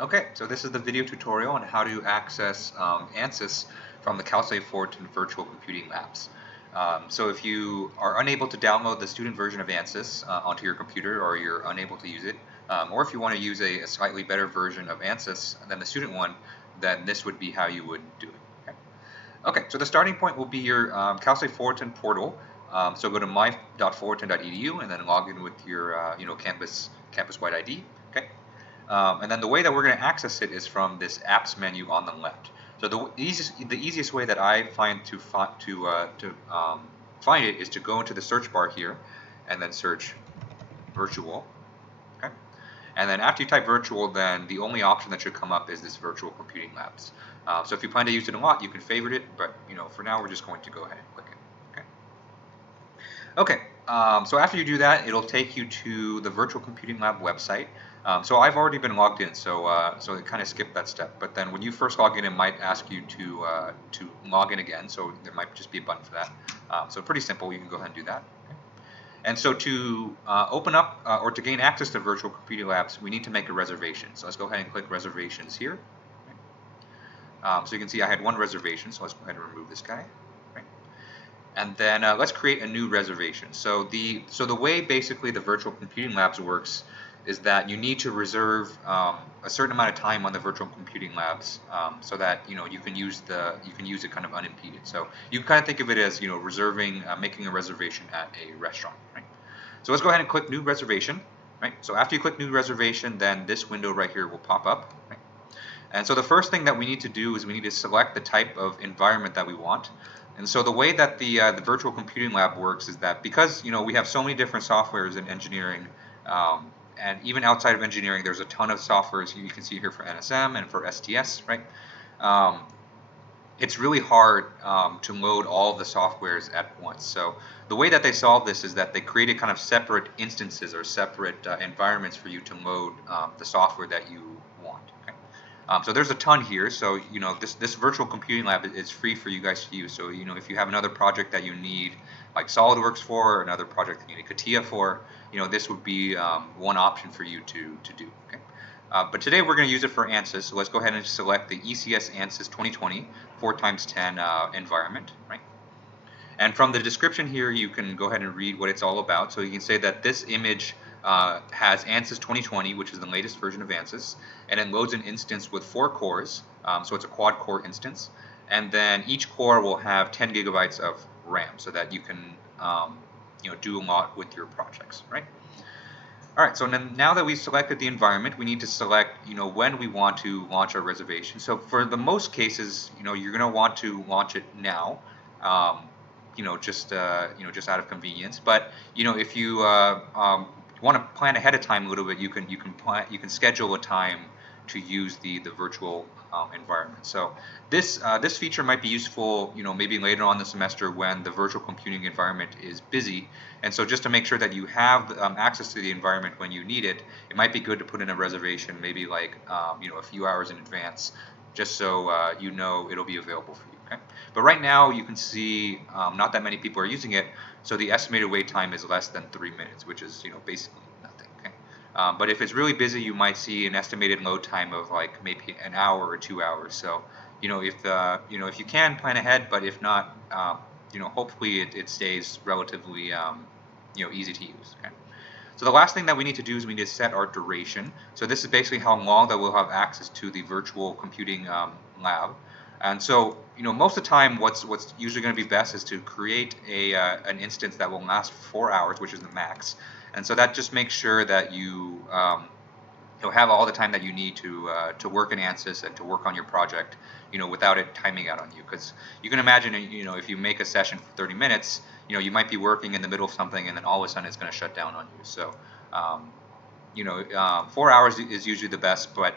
Okay, so this is the video tutorial on how to access ANSYS from the Cal State Fullerton Virtual Computing Labs. So if you are unable to download the student version of ANSYS onto your computer, or you're unable to use it, or if you want to use a slightly better version of ANSYS than the student one, then this would be how you would do it. Okay, so the starting point will be your Cal State Fullerton portal. So go to my.fullerton.edu and then log in with your campus-wide ID. Okay. And then the way that we're going to access it is from this apps menu on the left. So the easiest way that I find to find it is to go into the search bar here and then search virtual. Okay. And then after you type virtual, then the only option that should come up is this virtual computing labs. So if you plan to use it a lot, you can favorite it, but for now we're just going to go ahead and click it. Okay. So after you do that, it'll take you to the Virtual Computing Lab website. So I've already been logged in, so it kind of skipped that step. But then when you first log in, it might ask you to log in again. So there might just be a button for that. So pretty simple. You can go ahead and do that. And so to open up or to gain access to Virtual Computing Labs, we need to make a reservation. So let's go ahead and click reservations here. So you can see I had one reservation, so let's go ahead and remove this guy. And then let's create a new reservation. So the way basically the Virtual Computing Labs works is that you need to reserve a certain amount of time on the Virtual Computing Labs so that you can use it kind of unimpeded. So you can kind of think of it as making a reservation at a restaurant. Right? So let's go ahead and click New Reservation. Right? So after you click New Reservation, then this window right here will pop up. Right? And so the first thing that we need to do is we need to select the type of environment that we want. And so the way that the Virtual Computing Lab works is that because we have so many different softwares in engineering, and even outside of engineering, there's a ton of softwares you can see here for NSM and for STS, right? It's really hard to load all of the softwares at once. So the way that they solve this is that they created kind of separate instances or separate environments for you to load the software that you want. So there's a ton here. So this virtual computing lab is free for you guys to use. So if you have another project that you need like SolidWorks for, or another project that you need CATIA for, this would be one option for you to do. Okay. But today we're going to use it for ANSYS. So let's go ahead and select the ECS ANSYS 2020 4x10 environment, right? And from the description here, you can go ahead and read what it's all about. So you can say that this image has ANSYS 2020, which is the latest version of ANSYS, and it loads an instance with 4 cores, so it's a quad-core instance, and then each core will have 10 gigabytes of RAM, so that you can do a lot with your projects, right? All right, so now that we've selected the environment, we need to select when we want to launch our reservation. So for the most cases, you're going to want to launch it now. Just out of convenience. But if you want to plan ahead of time a little bit, you can schedule a time to use the virtual environment. So this feature might be useful, maybe later on in the semester when the virtual computing environment is busy. And so just to make sure that you have access to the environment when you need it, it might be good to put in a reservation, maybe like a few hours in advance, just so it'll be available for you. Okay? But right now you can see not that many people are using it, so the estimated wait time is less than 3 minutes, which is basically nothing. Okay? But if it's really busy, you might see an estimated load time of like maybe an hour or 2 hours. So if you can plan ahead, but if not, hopefully it stays relatively easy to use. Okay? So the last thing that we need to do is we need to set our duration. So this is basically how long that we'll have access to the virtual computing lab. And so, most of the time, what's usually going to be best is to create an instance that will last 4 hours, which is the max. And so that just makes sure that you'll have all the time that you need to work in ANSYS and to work on your project, without it timing out on you. Because you can imagine, if you make a session for 30 minutes, you might be working in the middle of something, and then all of a sudden it's going to shut down on you. So, 4 hours is usually the best, but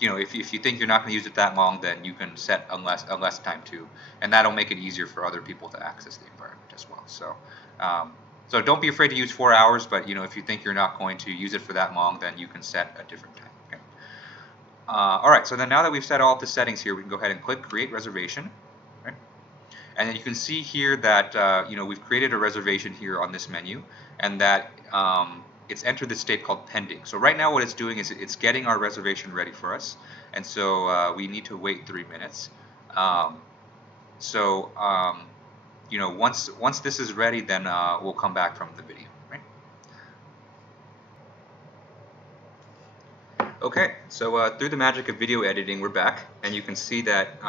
if you think you're not going to use it that long, then you can set a less time too, and that'll make it easier for other people to access the environment as well. So don't be afraid to use 4 hours, but if you think you're not going to use it for that long, then you can set a different time. Okay. All right. So then now that we've set all the settings here, we can go ahead and click Create Reservation. Right? And then you can see here that we've created a reservation here on this menu, and that it's entered this state called pending. So right now what it's doing is it's getting our reservation ready for us, and so we need to wait 3 minutes. Um, so once this is ready, then we'll come back from the video. Right? Okay, so through the magic of video editing, we're back, and you can see that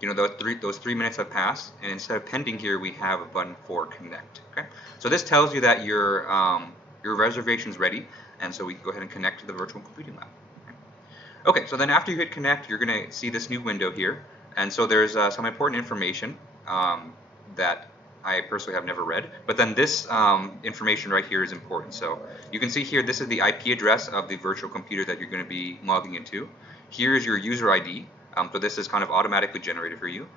those 3 minutes have passed, and instead of pending here, we have a button for connect. Okay, so this tells you that your reservation's ready, and so we can go ahead and connect to the virtual computing lab. Okay, so then after you hit connect, you're going to see this new window here, and so there's some important information that I personally have never read, but then this information right here is important. So you can see here, this is the IP address of the virtual computer that you're going to be logging into. Here is your user ID, so this is kind of automatically generated for you,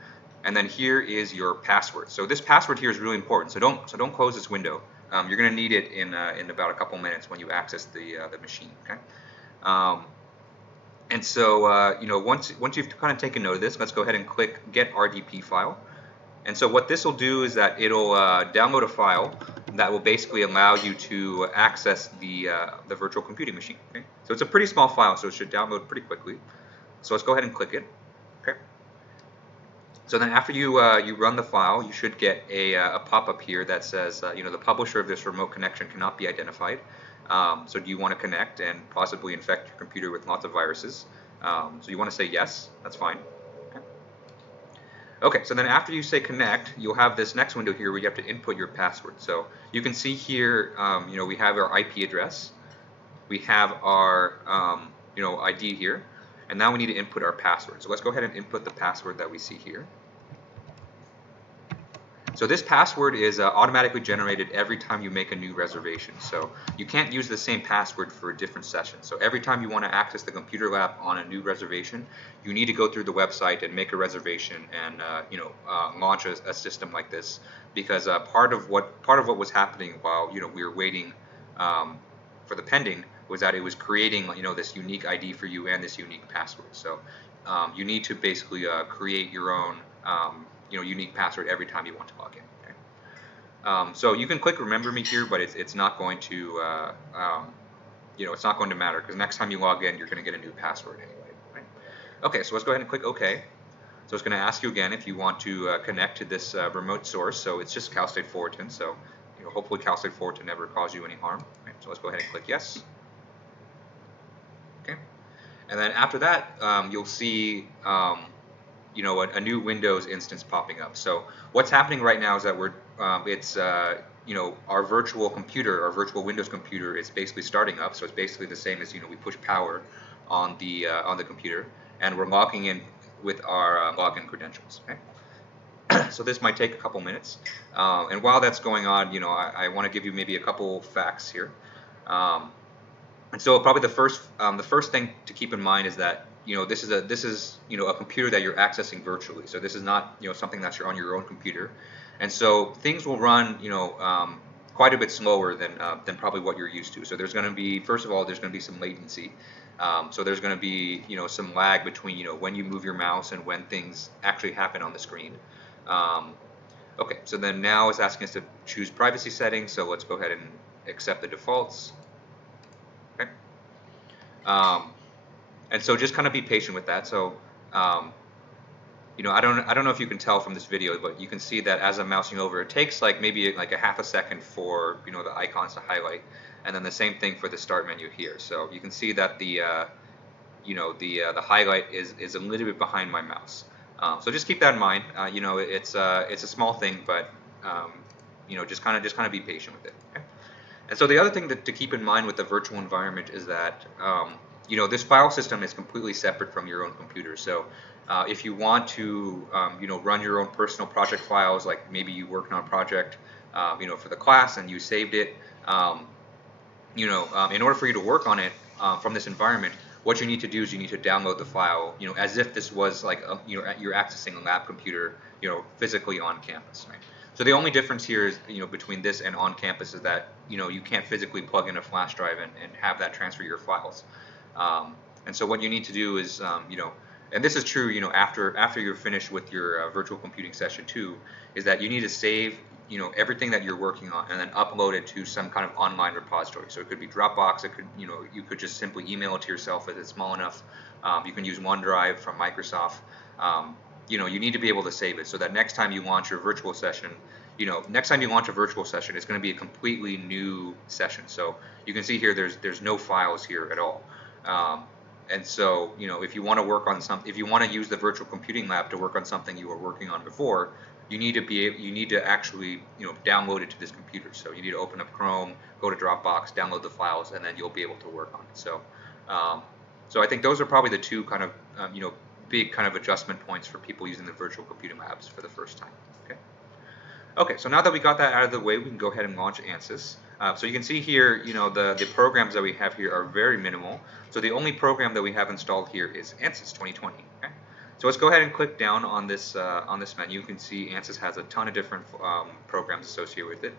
and then here is your password. So this password here is really important. So don't close this window. You're going to need it in about a couple minutes when you access the machine. Okay. And so once you've kind of taken note of this, let's go ahead and click Get RDP File. And so what this will do is that it'll download a file that will basically allow you to access the virtual computing machine. Okay? So it's a pretty small file, so it should download pretty quickly. So let's go ahead and click it. Okay. So then after you run the file, you should get a pop-up here that says, the publisher of this remote connection cannot be identified. So do you want to connect and possibly infect your computer with lots of viruses? So you want to say yes, that's fine. Okay, so then after you say connect, you'll have this next window here where you have to input your password. So you can see here, we have our IP address, we have our ID here, and now we need to input our password. So let's go ahead and input the password that we see here. So this password is automatically generated every time you make a new reservation. So you can't use the same password for a different session. So every time you want to access the computer lab on a new reservation, you need to go through the website and make a reservation and launch a system like this. Because part of what was happening while we were waiting for the pending was that it was creating this unique ID for you and this unique password. So you need to basically create your own unique password every time you want to log in. Okay? So you can click Remember Me here, but it's not going to it's not going to matter because next time you log in, you're going to get a new password anyway. Right? Okay, so let's go ahead and click OK. So it's going to ask you again if you want to connect to this remote source. So it's just Cal State Fullerton. So hopefully Cal State Fullerton never caused you any harm. Right? So let's go ahead and click Yes. Okay, and then after that, you'll see a new Windows instance popping up. So what's happening right now is that our virtual computer, our virtual Windows computer, is basically starting up. So it's basically the same as we push power on the computer, and we're logging in with our login credentials. Okay? So this might take a couple minutes, and while that's going on, I want to give you maybe a couple facts here. And so probably the first thing to keep in mind is that this is a computer that you're accessing virtually. So this is not something that's on your own computer, and so things will run quite a bit slower than probably what you're used to. So there's going to be, first of all, there's going to be some latency. So there's going to be some lag between when you move your mouse and when things actually happen on the screen. Okay, so then now it's asking us to choose privacy settings. So let's go ahead and accept the defaults. Okay. And so just kind of be patient with that. So, I don't know if you can tell from this video, but you can see that as I'm mousing over, it takes maybe a half a second for the icons to highlight, and then the same thing for the start menu here. So you can see that the highlight is a little bit behind my mouse. So just keep that in mind. It's a small thing, but just kind of be patient with it. Okay? And so the other thing to keep in mind with the virtual environment is that this file system is completely separate from your own computer. So if you want to run your own personal project files, like maybe you worked on a project for the class and you saved it, in order for you to work on it from this environment, what you need to do is you need to download the file as if this was you're accessing a lab computer physically on campus, right? So the only difference here is between this and on campus is that you can't physically plug in a flash drive and have that transfer your files. And so what you need to do is, and this is true, after you're finished with your virtual computing session 2, is that you need to save everything that you're working on, and then upload it to some kind of online repository. So it could be Dropbox. It could, you could just simply email it to yourself if it's small enough. You can use OneDrive from Microsoft. You need to be able to save it so that next time you launch your virtual session, next time you launch a virtual session, it's going to be a completely new session. So you can see here, there's no files here at all. And so, if you want to work on if you want to use the virtual computing lab to work on something you were working on before, you need to actually, download it to this computer. So you need to open up Chrome, go to Dropbox, download the files, and then you'll be able to work on it. So I think those are probably the two kind of, big kind of adjustment points for people using the virtual computing labs for the first time. Okay. Okay, so now that we got that out of the way, we can go ahead and launch ANSYS. So you can see here, the programs that we have here are very minimal. So the only program that we have installed here is ANSYS 2020. Okay? So let's go ahead and click down on this menu. You can see ANSYS has a ton of different programs associated with it.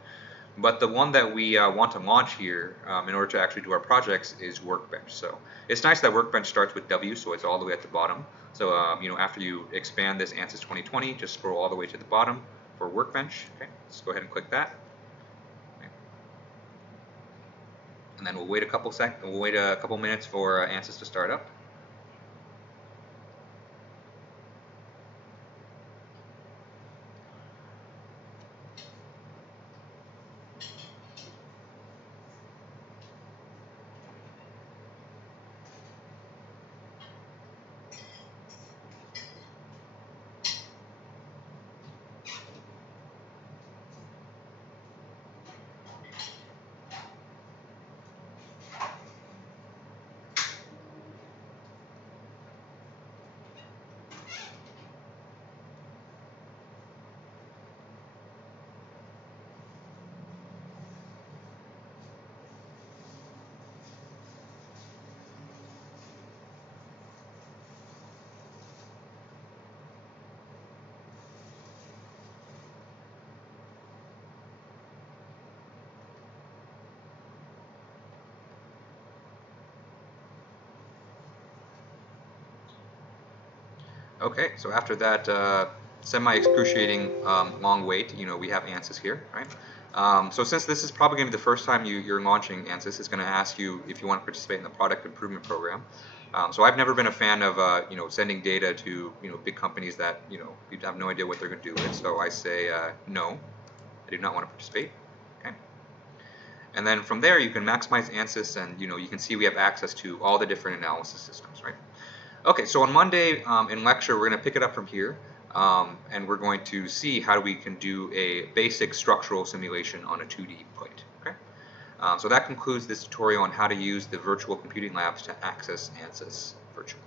But the one that we want to launch here in order to actually do our projects is Workbench. So it's nice that Workbench starts with W, so it's all the way at the bottom. So after you expand this ANSYS 2020, just scroll all the way to the bottom for Workbench. Okay, let's go ahead and click that. Okay. And then we'll wait a couple minutes for ANSYS to start up. Okay, so after that semi-excruciating long wait, we have ANSYS here, right? So since this is probably going to be the first time you're launching ANSYS, it's going to ask you if you want to participate in the product improvement program. So I've never been a fan of sending data to big companies that you have no idea what they're going to do with. So I say no, I do not want to participate. Okay. And then from there you can maximize ANSYS, and you can see we have access to all the different analysis systems, right? Okay, so on Monday in lecture, we're going to pick it up from here, and we're going to see how we can do a basic structural simulation on a 2D plate. Okay, so that concludes this tutorial on how to use the virtual computing labs to access ANSYS virtually.